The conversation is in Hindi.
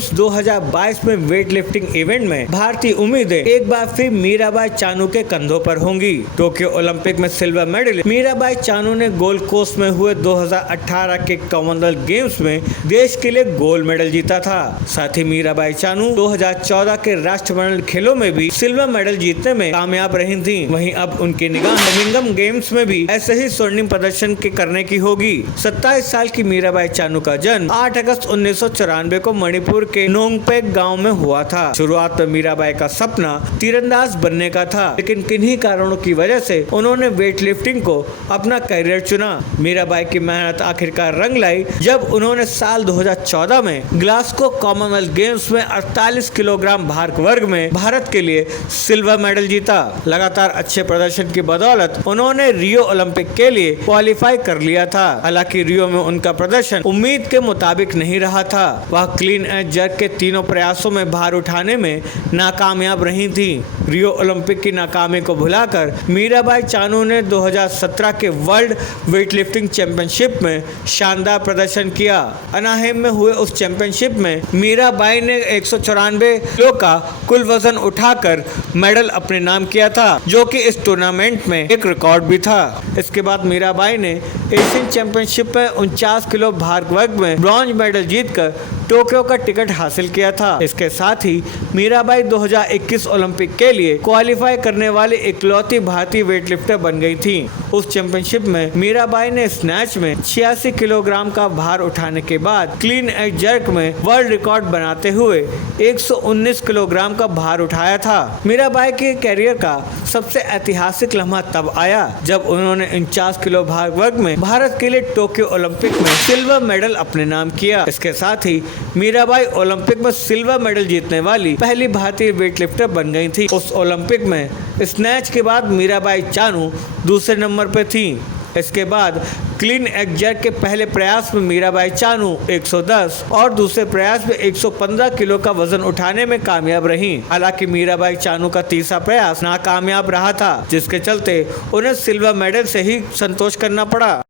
गेम्स 2022 में वेट लिफ्टिंग इवेंट में भारतीय उम्मीदें एक बार फिर मीराबाई चानू के कंधों पर होंगी। टोक्यो ओलंपिक में सिल्वर मेडल मीराबाई चानू ने गोल्ड कोस्ट में हुए 2018 के कॉमनवेल्थ गेम्स में देश के लिए गोल्ड मेडल जीता था। साथ ही मीराबाई चानू 2014 के राष्ट्रमंडल खेलों में भी सिल्वर मेडल जीतने में कामयाब रही थी। वहीं अब उनकी निगाह बर्मिंघम गेम्स में भी ऐसे ही स्वर्णिम प्रदर्शन करने की होगी। 27 साल की मीराबाई चानू का जन्म 8 अगस्त 1994 को मणिपुर के नोंगपेक गांव में हुआ था। शुरुआत में मीराबाई का सपना तीरंदाज बनने का था, लेकिन किन्हीं कारणों की वजह से उन्होंने वेट लिफ्टिंग को अपना करियर चुना। मीराबाई की मेहनत आखिरकार रंग लाई जब उन्होंने साल 2014 में ग्लासगो कॉमनवेल्थ गेम्स में 48 किलोग्राम भार वर्ग में भारत के लिए सिल्वर मेडल जीता। लगातार अच्छे प्रदर्शन की बदौलत उन्होंने रियो ओलंपिक के लिए क्वालिफाई कर लिया था। हालांकि रियो में उनका प्रदर्शन उम्मीद के मुताबिक नहीं रहा था। वह क्लीन एंड जर्क के तीनों प्रयासों में भार उठाने में नाकामयाब रही थी। रियो ओलंपिक की नाकामी को भुलाकर मीराबाई चानू ने 2017 के वर्ल्ड वेटलिफ्टिंग चैंपियनशिप में शानदार प्रदर्शन किया। अनाहेम में हुए उस चैंपियनशिप में मीराबाई ने 194 किलो का कुल वजन उठाकर मेडल अपने नाम किया था, जो कि इस टूर्नामेंट में एक रिकॉर्ड भी था। इसके बाद मीराबाई ने एशियन चैंपियनशिप में 49 किलो भार वर्ग में ब्रॉन्ज मेडल जीतकर टोक्यो का टिकट हासिल किया था। इसके साथ ही मीराबाई 2021 ओलंपिक के लिए क्वालिफाई करने वाली इकलौती भारतीय वेटलिफ्टर बन गई थी। उस चैंपियनशिप में मीराबाई ने स्नैच में 86 किलोग्राम का भार उठाने के बाद क्लीन एंड जर्क में वर्ल्ड रिकॉर्ड बनाते हुए 119 किलोग्राम का भार उठाया था। मीराबाई के कैरियर का सबसे ऐतिहासिक लम्हा तब आया जब उन्होंने 49 किलो भार वर्ग में भारत के लिए टोक्यो ओलंपिक में सिल्वर मेडल अपने नाम किया। इसके साथ ही मीराबाई ओलंपिक में सिल्वर मेडल जीतने वाली पहली भारतीय वेटलिफ्टर बन गई थी। उस ओलंपिक में स्नैच के बाद मीराबाई चानू दूसरे नंबर पर थी। इसके बाद क्लीन एंड जर्क के पहले प्रयास में मीराबाई चानू 110 और दूसरे प्रयास में 115 किलो का वजन उठाने में कामयाब रही। हालांकि मीराबाई चानू का तीसरा प्रयास नाकामयाब रहा था, जिसके चलते उन्हें सिल्वर मेडल से ही संतोष करना पड़ा।